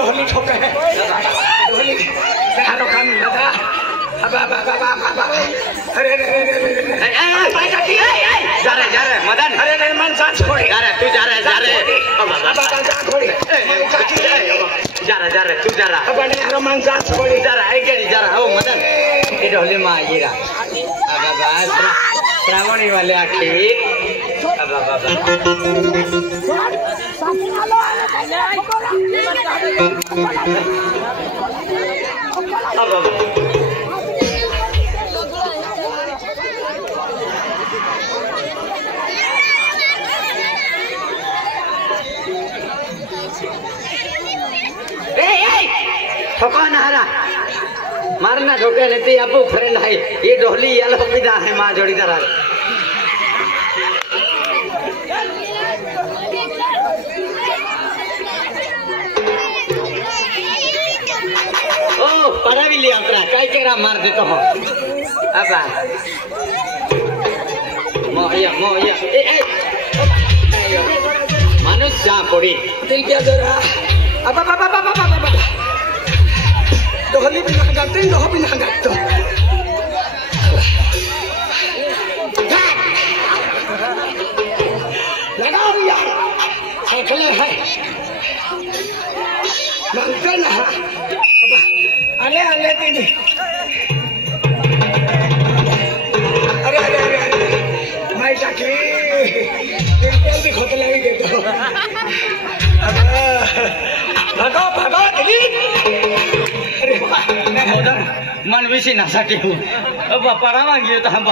डोहली ठोके है डोहली हारो काम लगा अब अरे जा रहे मदन अरे मन साथ छोड़ जा रहे तू जा रहे जा रहे तू जा रहा अब मन साथ छोड़ जा रहा है क्या जा रहा हो मदन ये डोहली माँ आइएगा अब श्रावणी वाले आखिर अब ठोका नहरा मारना ठोके नहीं तो आपको फ्रेंड है ये डोहली ये लोग पिता है माँ जोड़ीदार ओ पढ़ा भी लिया अपना काय केरा मार देता हूँ अब मोया ए मानुष जा पड़ी दिल क्या दो रहा अब डोहली भी ना गाते डोह भी ना गाते लगाओ यार अकेले है मानते ना अले दीदी अरे मैं जाके बिल्कुल भी खोतला ही देता हूँ भागो दीदी मन विषय ना सके अब पढ़ा मांगिए तो हम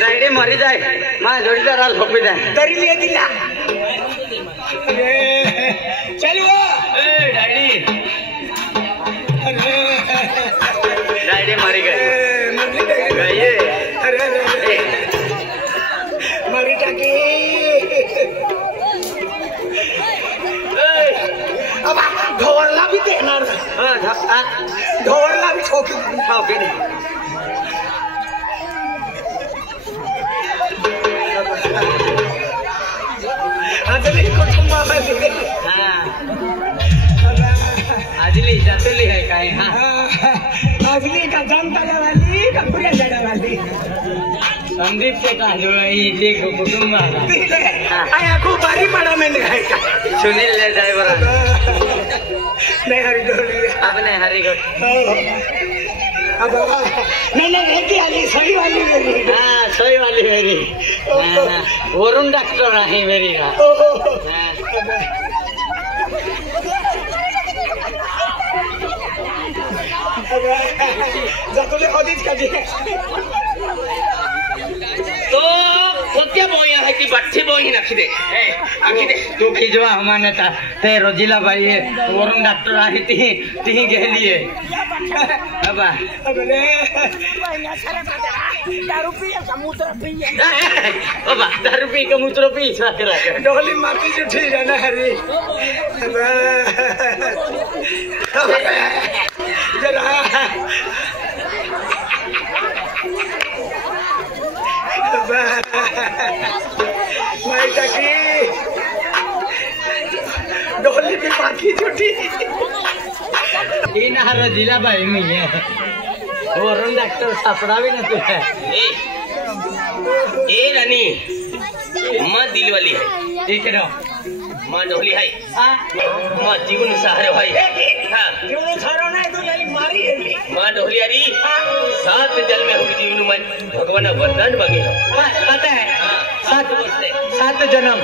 डायरी मरी जाए माँ जोड़ीदार हाल होपी जाए तरी लिए दिला चलो डायरी मरी गई मरी टाकी अब ढोरला भी देना ढोरला भी ठोके नहीं आजली जातली है काय आजली का जनता वाली का पूरा जड़ा वाली संदीप से कहा जो ये कुटुंब आया को बारी पड़ा मैंने है का सुनील ले ड्राइवर नहीं हरी डोली आपने हरी को अब मैंने देखी आली सही वाली मेरी हाँ सही वाली मेरी वरुण डॉक्टर है मेरी का जतुले कधीच काढी तो सत्य बोया है कि बच्चे बोई रखी दे तू खिजवा हमारे ते रोजिला भाई वरुण डॉक्टर आई ती गेलिए अब दारू पी का मूत्र पी बाबा दारू पी का मूत्र पी सकरा डोली माटी जो ठीक है ना हरी जरा मैं टकी डोली भी बाकी छुट्टी इन हर जिला भाई में है वरुण डॉक्टर सापड़ा भी ना तू है ए रानी माँ दिल वाली है ठीक है माँ डोली है माँ जीवन सहारे भाई जीवन सहारा नहीं तो यानी मारी है माँ डोली यारी 7 जल में हुई जीवन में भगवान वरदान मांगे पता है 7 जन्म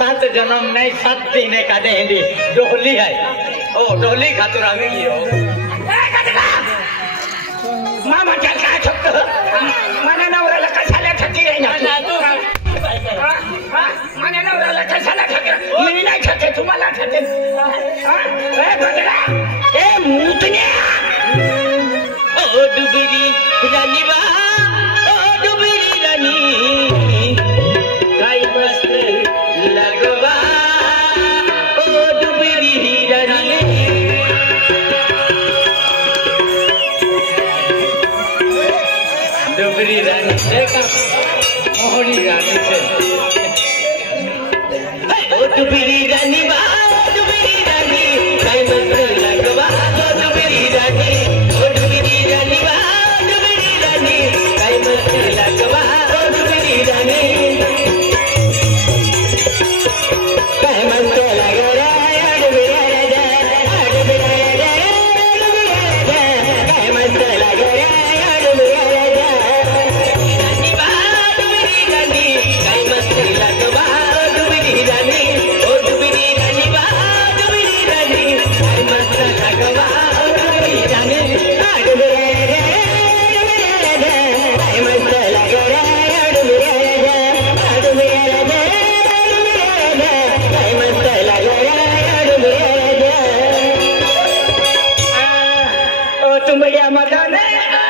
7 जन्म नहीं 7 दिन का देंगे डोली है ओ डोली खातिर आ गई हो मामा चल का छप माने नवराला कशाला ठकी रे ना तू माने नवराला कशाला ठकी मी नाही ठके तुम्हाला ठके ए भगला ए मुतण्या ओ डुबरी रानी बा ओ डुबरी रानी काय मस्त लगवा ओ डुबरी रानी डुबरी रानी देखा मोहनी रानी से ओ डुबरी रानी बा डुबरी रानी काय मस्त लगवा ओ डुबरी रानी ओ डुबरी रानी बा डुबरी रानी काय मस्त लगवा ओ डुबरी रानी काय मस्त लगवा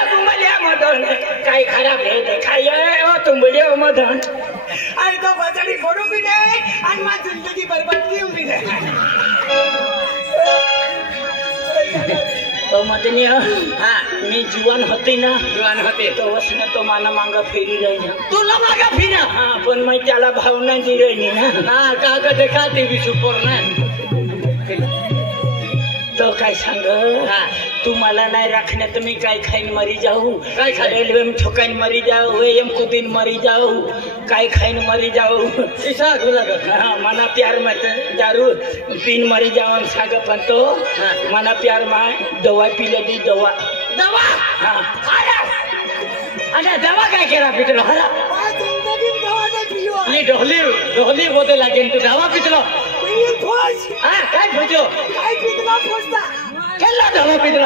काय खराब है देखाय ओ तुम बड़े मदन आई तो बचड़ी फोड़ू भी नहीं आणि माझी जिंदगी बर्बाद की भी नहीं तो मदनी हां मी जुवान होती ना जुवान होते तो वसने तो माना मांगा फेरी रही तुला मागा फिना हां पण मी त्याला भावना दी रही ना हां का का देखाती भी सुपर ना तो काय सांग हां तू मला नाही रखण्यात मी काय खाईन मरी जाऊ काय खा रेल्वे में ठोकाइन मरी जाऊ एम कुदिन मरी जाऊ काय खाईन मरी जाऊ ऐसा गुला हां मना प्यार मत दारू पीन मरी जाऊ साग पण तो मना प्यार में दवा पीले दी दवा दवा हां अरे दवा काय केला पितलो हला जिंदगी दवा नाही पियो ये ढोली बोते लागेन तू दवा पितलो खोज हां काय खोजो काय पितलो खोजता केला दवा पितलो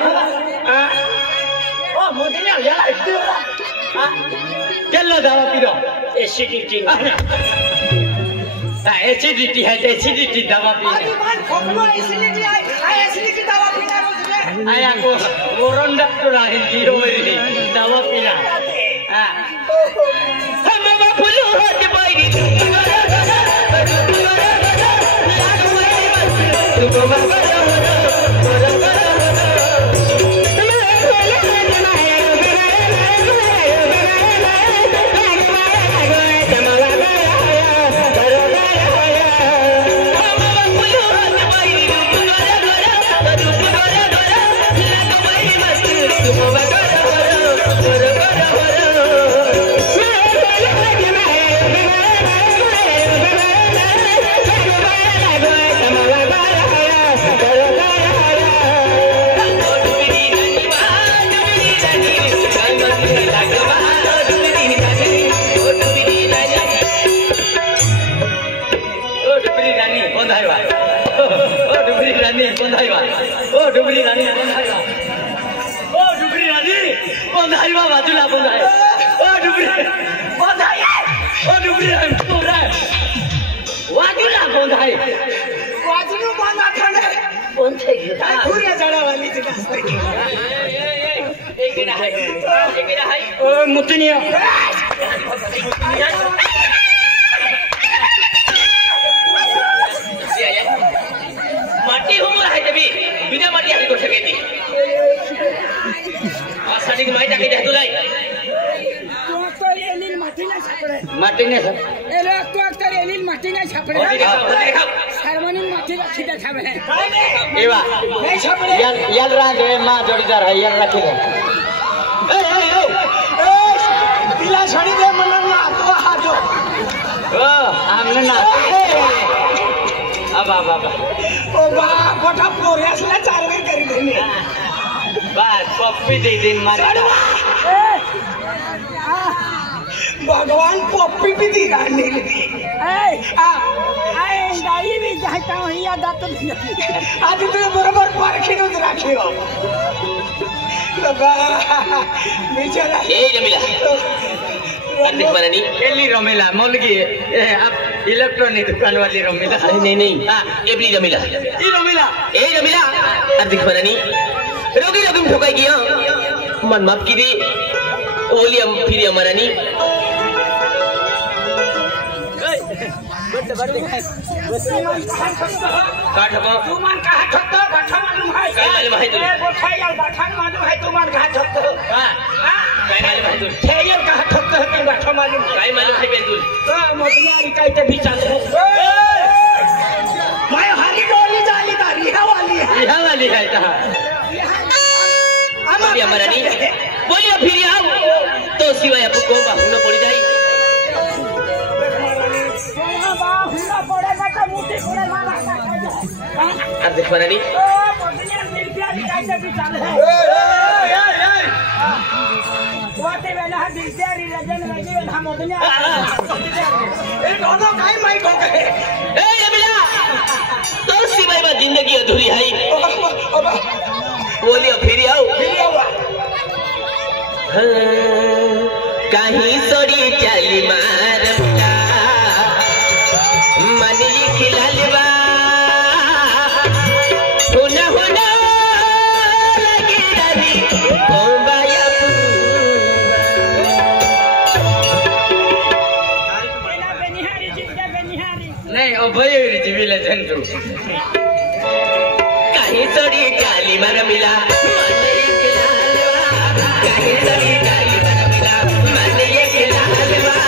हां ओ मोदीने याला इतलो हां केला दवा पिलो एसिडिटी हां एसिडिटी है एसिडिटी दवा पी अरे मान खोकलो एसिडिटी है एसिडिटी दवा पीना रोजले आया को वोरन डॉक्टर आहे जीरो मेरी दवा पीना हां हम फुलू होत बाई मुतनिया माटी हो आहे तबी बिना माटी आली को सके ती आसानी माई टाकी दे तुलाई तो एलील माटी नाही सापडे माटी नाही सब एले तो अक्तर एलील माटी नाही सापडे हार्मोनियम माटी रखी दे छाबे एवा नहीं सापडे याल राज है मां जोड़ीदार है याल रखी दे तिला छड़ी दे मनना तो हाजो ओ हमने ना अब ओ बा कोठा पोरेसला चालवे करी देने बस पप्पी दे दिन मारा भगवान पप्पी भी दी गाने दी गाई भी जाता हूँ या दात आज तुझे बरोबर पारखी नच राखियो बेचारा ए जमीला अंतिक बनानी एली रमेला मोलगी अब इलेक्ट्रॉनिक दुकान वाली रमेला नहीं हां एबली जमीला ई रमेला ए जमीला अंतिक बनानी रोगी रोगी ठोकाई गया मन माफ की दी ओलियम फिर अमरानी काठबो तुमान का ठक्तो बाठा मालूम है काय मालूम है तू ए बोखाई यार बाठा मालूम है तुमान का ठक्तो हां काय मालूम है बेतुल ठेये कहा ठोकते हैं बैठो मालूम काय मालूम है बेतुल मोदनियारी कायते भी चल मैं हरी डोली जाली दा रिहा वाली है कहा बोलिए मरानी बोलिए फिर आओ तो सिवाय आपको को बाहुना पड़ जाए बाहुना पड़ेगा तो मुट्ठी पड़े मारा अब देख मरानी मोदनियारी दिलप्यारी कायते भी चल है वाटे वेला दिलप्यारी लगन लगी वेला मोदनियारी ए दोनों काई माइक हो गए ए अबिला तो सिवाय बा जिंदगी अधूरी है बोलिए फिर आओ कहीं सोरी चाली मारला मनी खिललवा हुना हुना लगी रही कोबाया बेना बेनिहारी जिंदा बेनिहारी नहीं ओ भयरी जीविले जंतु कहीं सोरी चाली मारला मनी खिललवा कहीं सोरी चाली मारला मनी खिललवा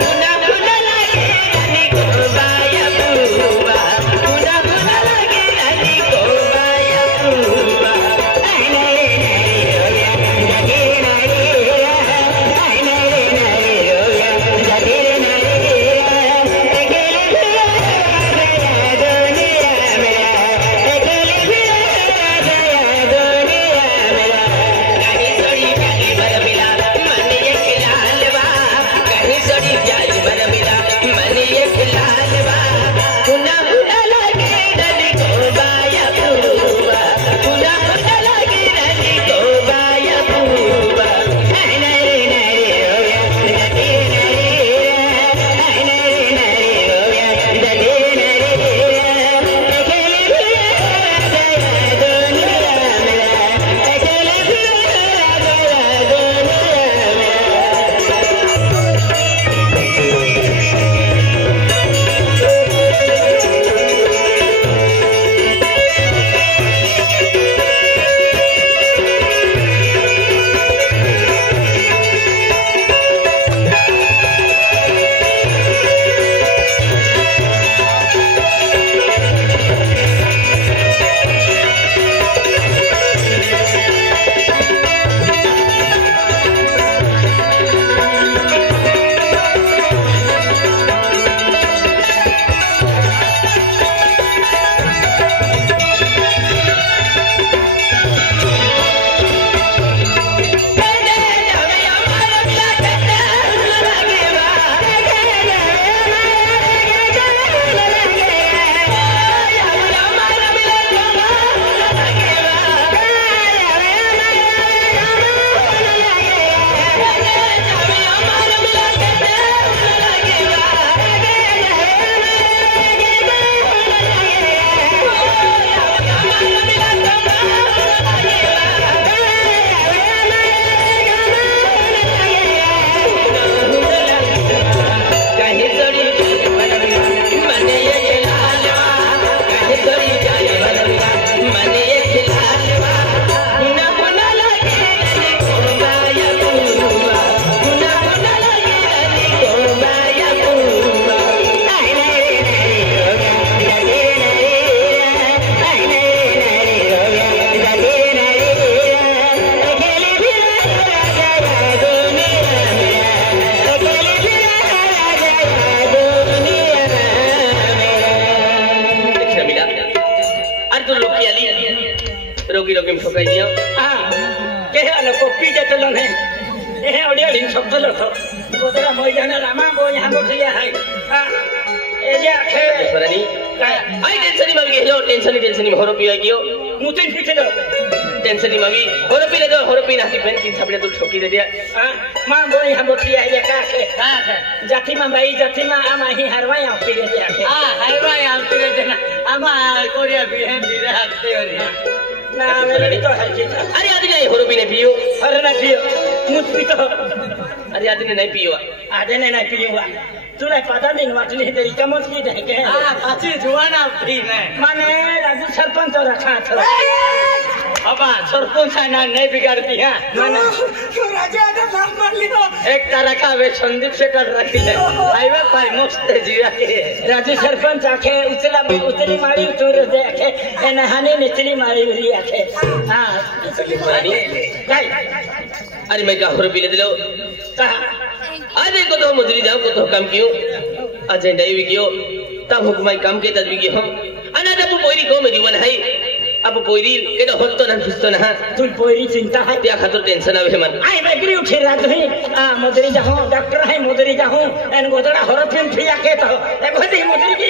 हुना हुना लगी रही कोबाया पूवा हुना हुना लगी रही कोबाया पूवा आई नहीं हो गया जगे नहीं आई नहीं हो गया जगे नहीं अकेले गया दुनिया मेरा अकेले गया दुनिया मेरा कहीं सोड़ी प्यारी बर मिला मन ये खिलालवा कहीं सोड़ी प्यारी बर मिला मन ये खिलालवा हुना हुना लगी रही कोबाया पूवा हुना हुना लगी रही कोबाया पूवा आई नहीं हो गया जगे नहीं आई नहीं हो गया जगे नहीं अकेले गया दुनिया मेरा अकेले गया दुनिया कहीं सोड़ी चाली मन ये खिलालवा कहीं सोड़ी चाली मन ये खिलालवा हुना हुना लगी रही कोबाया पूवा हुना हुना लगी रही कोबाया पूवा आई नहीं हो गया जगे नहीं आई नहीं हो गया जगे नहीं अकेले भी गया दुनिया मेरा अकेले भी रोगी रोगी ठोकाई दिया के आलो कॉपी देते लो ने ए ओडिया लिंक शब्द लो गोदरा मोइजाना रामा बो यहां बोलिया है ए जे आखे स्वरानी आई टेंशन मगी हेलो टेंशन में होरो पिया गियो मुते पीछे दो टेंशन मगी होरो पी ले दो होरो पी ना की पेन तीन साबड़े तो ठोकी दे दिया मां बो यहां बोलिया है का जाति मां भाई जाति मां आमा ही हरवाई आती रे आखे हरवाई आती रे देना आमा कोरिया भी है दिरा आते हो ना मेरे तो है जी अरे आदि नहीं होरो पी ने पियो अरे ना पियो मुझ पितो अरे आदमी नहीं पियो आधे ने नहीं पियूंगा तुला पता नहीं वाटली तरी चमच की है के हां पाची जुवाना थी ने माने राजू सरपंच तो रखा था अबा सरपंच ना नहीं बिगाड़ती है माने क्यों राजा ने नाम मान लियो एक तरह वे संदीप से कर रखी है हाईवे पर मस्त जिया के राजू सरपंच आके उतली मारी उतर दे आके एने हाने निचली मारी हुई आके हां निचली मारी गाय अरे मैं क्या हो पीले दिलो अरे को तो मजरी जाओ को तो काम क्यों अजेंडा भी क्यों तब हुक्माई काम के तदबी क्यों अना जब पोईरी को मेरी वन है अब पोईरी के तो होतो ना फिस्तो ना तू पोईरी चिंता है त्या खातर टेंशन आवे मन आई बैगरी उठे रात ही मजरी जाऊं डॉक्टर है मजरी जाऊं एन गोदड़ा हरपिन फिया के तो देखो दी मजरी की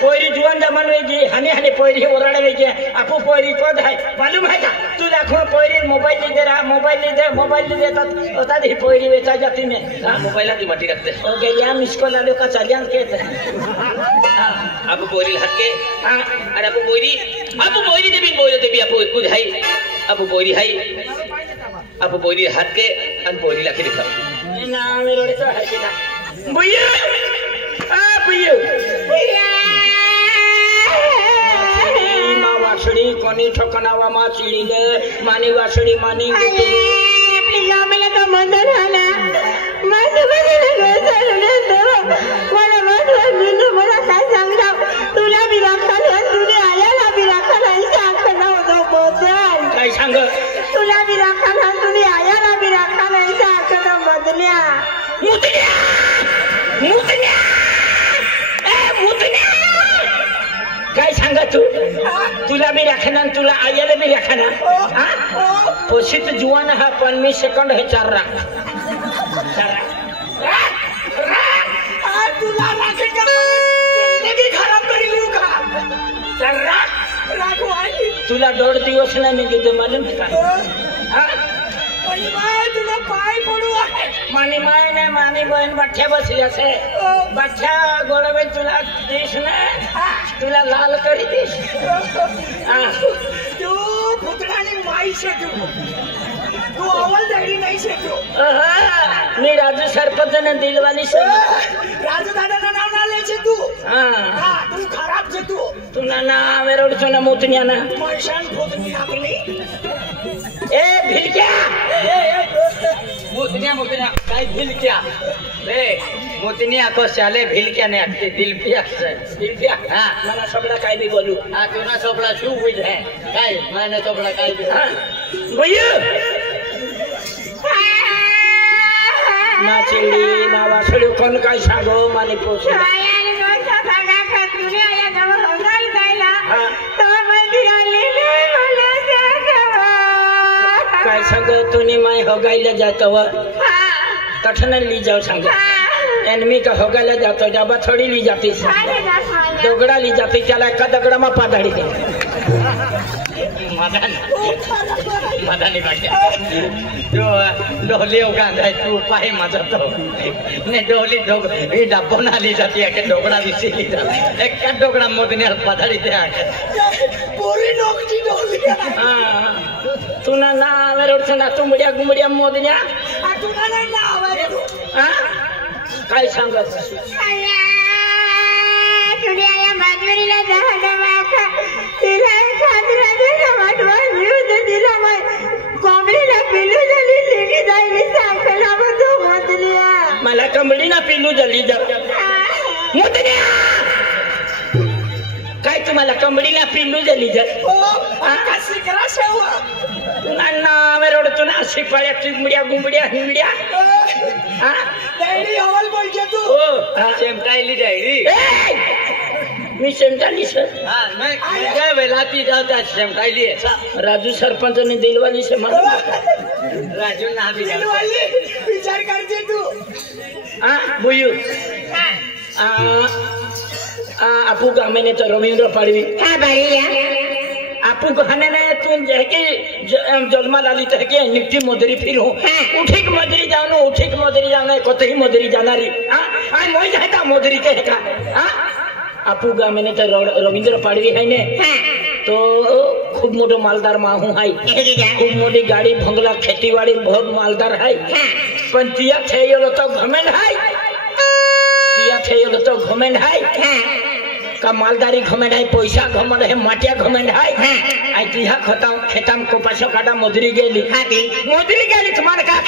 पोईरी जुआन जमान में जी हने हने पोईरी ओराड़े में जी आपू पोईरी कोद है मालूम है क्या तू देखो पोईरी मोबाइल ले रहा मोबाइल ले देता होता दी पोईरी बेचा जाती में मोबाइल की मट्टी रखते हो गया मिसको लालो का चलियान के अब पोईरी हट के अरे अब पोईरी देबी बोले देबी आपको कुछ है अब पोईरी है अब पोईरी हट के अन पोईरी लाके दिखाओ ना मेरे तो है कि ना भैया भैया वासड़ी कोनी ठोकनावा मा चिड़ी दे मानी वासड़ी मानी अपने गांव में तो मंदिर है ना मैं बोला काय सांगता तुला भी रखा है तुझे आया ना भी रखा नहीं सांगता तो बोल काय सांग तुला भी रखा है तुझे आया ना भी रखा नहीं सांगता बदल्या मुतन्या काय सांगा तू तुला भी रखना तुला आयाला भी रखना पोषित जुवान हा पण मी सेकंड है चार राख तुला राखेगा जिंदगी खराब करी लू का चार राखू आई तुला 1.5 दिवस नाही निघते मालूम का माय तुला पाय पडू आहे मानी माय नाही मानी बहीण बठ्ठ्या बसली असे बठ्ठ्या गोडवे तुला देश ना तुला लाल करी देश तू पुतळाने माई शेतू तू अवल दगडी नाही शेतू मी राजू सरपंच ने दिलवाली से राजू दादा ना नाव ना ले शेतू तू खराब शेतू तू ना ना मेरोड चोना मोतनिया ना मशान भोतनी आपली ए भिलक्या मोतनिया काय भिलक्या रे मोतनिया को चाले भिलक्या ने आते दिलपिया हां मला सबला काय भी बोलू तुना सबला शू हुई है काय मैंने सबला काय भी भैया ना चिड़ी ना वासड़ी कोण काय सांगो माने पोच आया रोज सगा का तुने आया जब होगाल जायला तो मंदिर आले मला काय सांग तुनी माय होगायला जातो व कठन ली जाओ सांग एनमी का होगायला जातो जाबा थोड़ी ली जाती दोगड़ा ली जाती त्याला एका दगड़ा मा पादाडी दे मदानी बाकी जो डोली उगांदा तू पाय माझा तो ने डोली दोग ही डब्बो ना ली जाती है के दोगड़ा विसी ली जाती एका दोगड़ा मोदने पादाडी दे पूरी नोकची डोली तू ना मेरे उठे ना तू गुमड़िया मोदनिया तू ना आवे काय सांगत तुझे आया मजूरीला जहानामाका तिला खांदरा दिला वाटवा विरुद्ध दिला मैं कोंबडीला पिलू झाली लिगी जायली सांगला बतो मोदनिया मला कोंबडीला पिलू झाली मोदनिया काय तुम्हाला कोंबडीला पिलू झाली कशी करा शेवा ना मेरोड तू ना शिपाळ्या चिमड्या गुंबड्या हिंबड्या डायरी हवाल बोलते तू चेमटायली डायरी मी चेमटाली सर मैं काय वेलाती जाता चेमटायली राजू सरपंच ने दिलवाली से राजू ना दिलवाली विचार करते तू बुयू आपू का मैंने तो रविंद्र पाड़वी हां बढ़िया आपू कहने ने तू जहके जलमा लाली तहके निट्टी मोदरी फिर हो उठिक मोदरी जानो उठिक मोदरी जाना कोतही मोदरी जाना री आई मोई जाता मोदरी के का आपू गा मैंने तो रविंद्र पाड़वी है ने तो खूब मोटो मालदार माहू है, खूब मोटी गाड़ी भंगला खेती बाड़ी बहुत मालदार है। पण तिया थे यो तो घमेंड है, तिया थे यो तो घमेंड है का मालदारी घमेंड है, पैसा घमंड है, माटिया घमेंड है। आई तिहा खता खेतम को पाछो काटा मजूरी गेली, मजूरी गेली तुम्हारे का